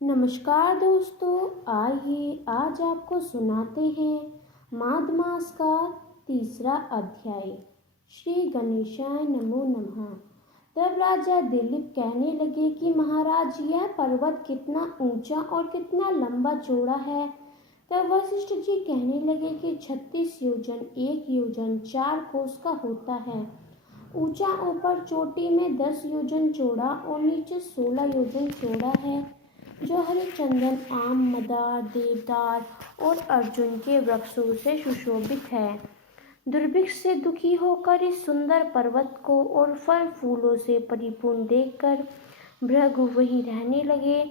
नमस्कार दोस्तों, आइए आज आपको सुनाते हैं माघ मास का तीसरा अध्याय। श्री गणेशाय नमो नमः। तब राजा दिलीप कहने लगे कि महाराज, यह पर्वत कितना ऊंचा और कितना लंबा चौड़ा है। तब वशिष्ठ जी कहने लगे कि 36 योजन, 1 योजन 4 कोस का होता है। ऊंचा ऊपर चोटी में 10 योजन चौड़ा और नीचे 16 योजन चौड़ा है, जो हरिचंदन, आम, मदार, देवदार और अर्जुन के वृक्षों से सुशोभित है। दुर्भिक्ष से दुखी होकर इस सुंदर पर्वत को और फल फूलों से परिपूर्ण देखकर भृगु वहीं रहने लगे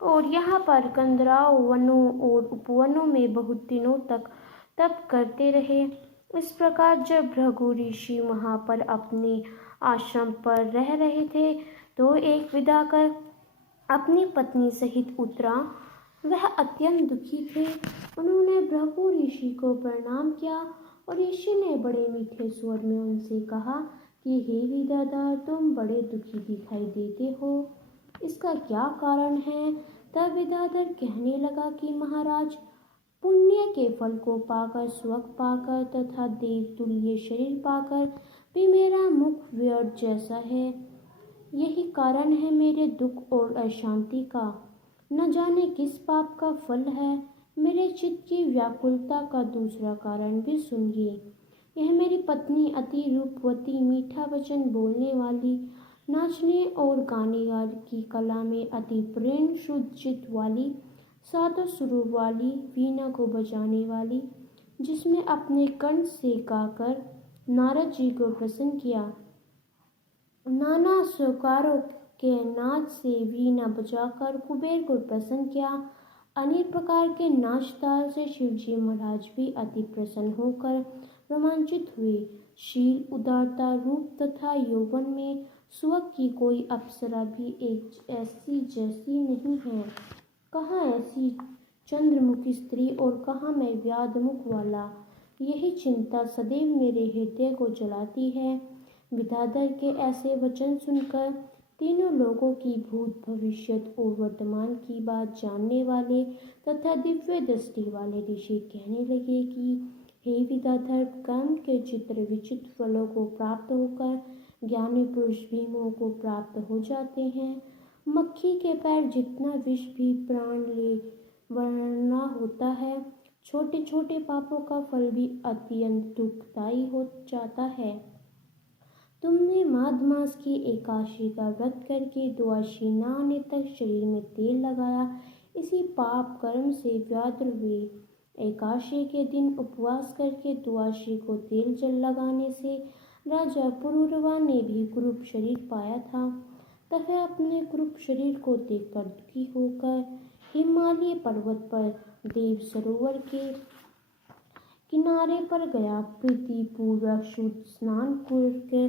और यहाँ पर कंदराओं, वनों और उपवनों में बहुत दिनों तक तप करते रहे। इस प्रकार जब भृगु ऋषि वहाँ पर अपने आश्रम पर रह रहे थे तो एक विदा कर अपनी पत्नी सहित उतरा। वह अत्यंत दुखी थे। उन्होंने भृगु ऋषि को प्रणाम किया और ऋषि ने बड़े मीठे स्वर में उनसे कहा कि हे विदाधर, तुम बड़े दुखी दिखाई देते हो, इसका क्या कारण है। तब विदाधर कहने लगा कि महाराज, पुण्य के फल को पाकर, स्वर्ग पाकर तथा देव तुल्य शरीर पाकर भी मेरा मुख व्यर्थ जैसा है। यही कारण है मेरे दुख और अशांति का। न जाने किस पाप का फल है। मेरे चित्त की व्याकुलता का दूसरा कारण भी सुनिए। यह मेरी पत्नी अति रूपवती, मीठा वचन बोलने वाली, नाचने और गाने की कला में अति प्रेम शुद्ध चित्त वाली, सातों सुरों वाली, वीणा को बजाने वाली, जिसने अपने कंठ से गाकर नारद जी को प्रसन्न किया, नाना स्वकारों के नाच से वीणा बजाकर कुबेर को प्रसन्न किया, अनेक प्रकार के नाच ताल से शिवजी महाराज भी अति प्रसन्न होकर रोमांचित हुए। शील, उदारता, रूप तथा यौवन में सुवर्ण की कोई अप्सरा भी एक ऐसी जैसी नहीं है। कहाँ ऐसी चंद्रमुखी स्त्री और कहाँ मैं व्याधमुख वाला। यही चिंता सदैव मेरे हृदय को जलाती है। विदाधर के ऐसे वचन सुनकर तीनों लोगों की भूत, भविष्यत और वर्तमान की बात जानने वाले तथा दिव्य दृष्टि वाले ऋषि कहने लगे कि हे विदाधर, कर्म के चित्र विचित्र फलों को प्राप्त होकर ज्ञानी पुरुष भी मोह को प्राप्त हो जाते हैं। मक्खी के पैर जितना विष भी प्राण ले वरना होता है। छोटे छोटे पापों का फल भी अत्यंत दुखदायी हो जाता है। तुमने माघ मास की एकादशी का व्रत करके द्वादशी न आने तक शरीर में तेल लगाया, इसी पाप कर्म से व्याध हुए। एकादशी के दिन उपवास करके द्वादशी को तेल जल लगाने से राजा पुरुरवा ने भी कुरूप शरीर पाया था। तब वह अपने कुरूप शरीर को देखकर दुखी होकर हिमालय पर्वत पर देव सरोवर के किनारे पर गया। प्रीति पूर्वक शुद्ध स्नान करके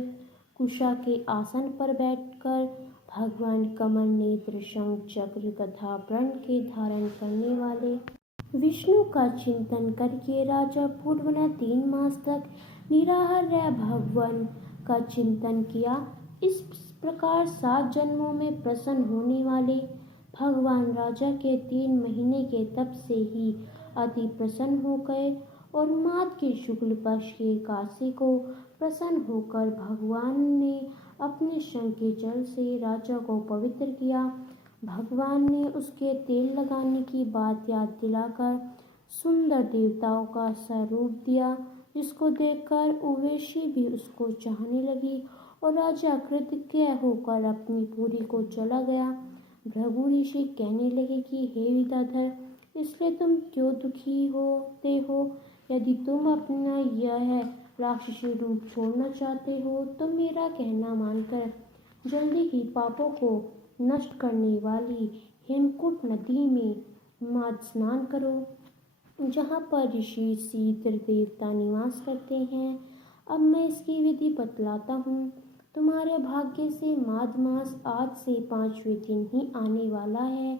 कुशा के आसन पर बैठकर भगवान कमल नेत्र, शंख, चक्र तथा प्रण के धारण करने वाले विष्णु का चिंतन करके राजा पूर्व ने 3 मास तक निराहार रह भगवान का चिंतन किया। इस प्रकार 7 जन्मों में प्रसन्न होने वाले भगवान राजा के 3 महीने के तप से ही अति प्रसन्न हो गए और माघ के शुक्ल पक्ष के एकादशी को प्रसन्न होकर भगवान ने अपने शंख के जल से राजा को पवित्र किया। भगवान ने उसके तेल लगाने की बात याद दिलाकर सुंदर देवताओं का स्वरूप दिया, जिसको देखकर उर्वशी भी उसको चाहने लगी और राजा कृतज्ञ होकर अपनी पुरी को चला गया। भृगु ऋषि कहने लगे कि हे विदाधर, इसलिए तुम क्यों दुखी होते हो। यदि तुम अपना यह राक्षसी रूप छोड़ना चाहते हो तो मेरा कहना मानकर जल्दी ही पापों को नष्ट करने वाली हेमकूट नदी में माघ स्नान करो, जहाँ पर ऋषि शीत देवता निवास करते हैं। अब मैं इसकी विधि बतलाता हूँ। तुम्हारे भाग्य से माघ मास आज से 5वें दिन ही आने वाला है।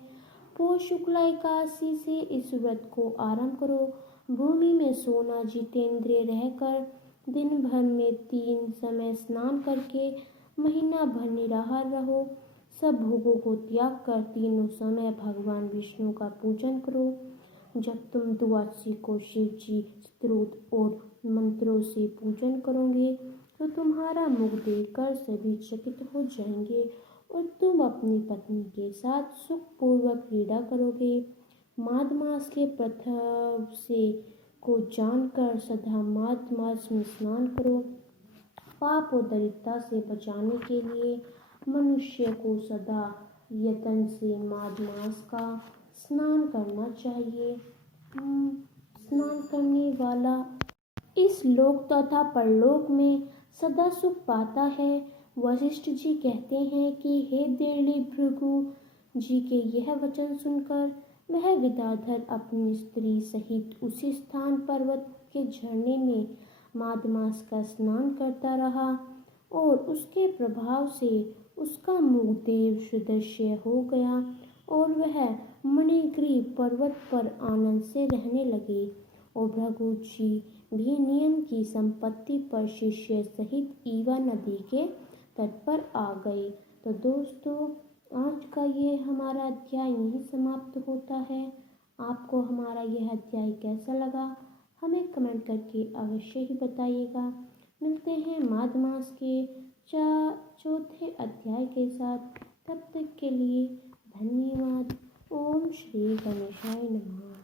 पौष शुक्ला एकादशी से इस व्रत को आरंभ करो। भूमि में सोना जितेंद्रिय रहकर दिन भर में 3 समय स्नान करके महीना भर निराहार रहो। सब भोगों को त्याग कर तीनों समय भगवान विष्णु का पूजन करो। जब तुम द्वादशी को शिव जी स्तोत्र और मंत्रों से पूजन करोगे तो तुम्हारा मुख देखकर सभी चकित हो जाएंगे और तुम अपनी पत्नी के साथ सुखपूर्वक क्रीड़ा करोगे। माघ मास के प्रथम से को जानकर सदा माघ मास में स्नान करो। पाप और दरिद्रता से बचाने के लिए मनुष्य को सदा यत्न से माघ मास का स्नान करना चाहिए। स्नान करने वाला इस लोक तथा परलोक में सदा सुख पाता है। वशिष्ठ जी कहते हैं कि हे देवली भृगु जी के यह वचन सुनकर वह विद्याधर अपनी स्त्री सहित उसी स्थान पर्वत के झरने में माघ मास का स्नान करता रहा और उसके प्रभाव से उसका मुख देव सदृश्य हो गया और वह मणिगिरी पर्वत पर आनंद से रहने लगे। और भृगु जी भी नियम की संपत्ति पर शिष्य सहित ईवा नदी के तट पर आ गए। तो दोस्तों, आज का ये हमारा अध्याय यहीं समाप्त होता है। आपको हमारा यह अध्याय कैसा लगा हमें कमेंट करके अवश्य ही बताइएगा। मिलते हैं माघ मास के चौथे अध्याय के साथ। तब तक के लिए धन्यवाद। ओम श्री गणेशाय नमः।